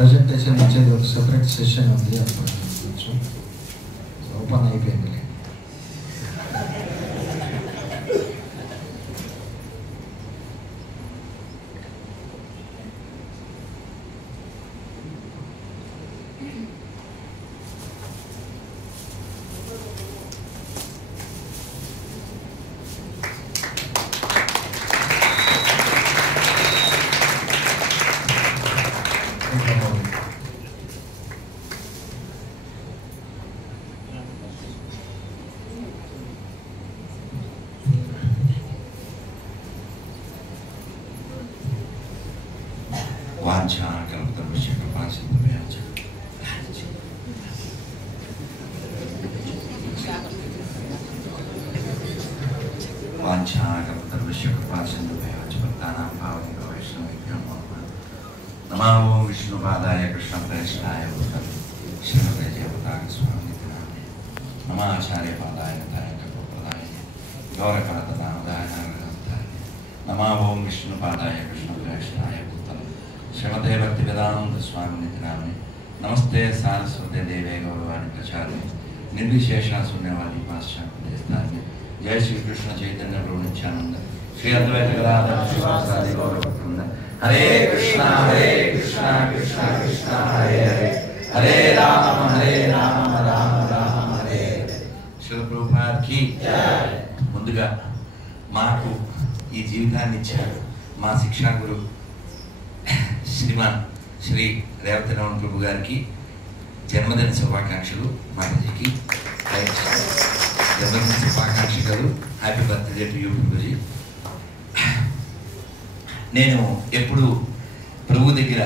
Presentation ఇచ్చేది ఒక separate session ఉంది, అప్పుడు కొంచెం ఓపెన్ అయిపోయింది. नमो विष्णुपादाय कृष्णप्रेष्ठाय श्रीमते जयपताक स्वामी नमाचार्यपादाय नताय गौरकरदाय नमो विष्णुपादाय कृष्णप्रेष्ठाय श्रीमते भक्तिवेदांत स्वामी नामे नमस्ते सारस्वते देवे गौरवाणी प्रचारे निर्विशेषा सुनने वाली पाश्चात्य जय श्री कृष्ण चैतन्य प्रभु नित्यानंद श्री अद्वैत गदाधर श्रीवासादि गौरभक्तवृंद हरे कृष्णा कृष्णा कृष्णा हरे हरे हरे राम राम राम हरे श्री ప్రభుపాద की ముందుగా మాకు ఈ జీవితాన్ని ఇచ్చారు మా శిక్షా గురు శ్రీమాన్ శ్రీ రేవతి రమణ ప్రభు గారికి జన్మదిన శుభాకాంక్షలు. మాతాజీకి జన్మదిన శుభాకాంక్షలు. Happy birthday to you Prabhuji. నేను ఎప్పుడు ప్రభు దగ్గర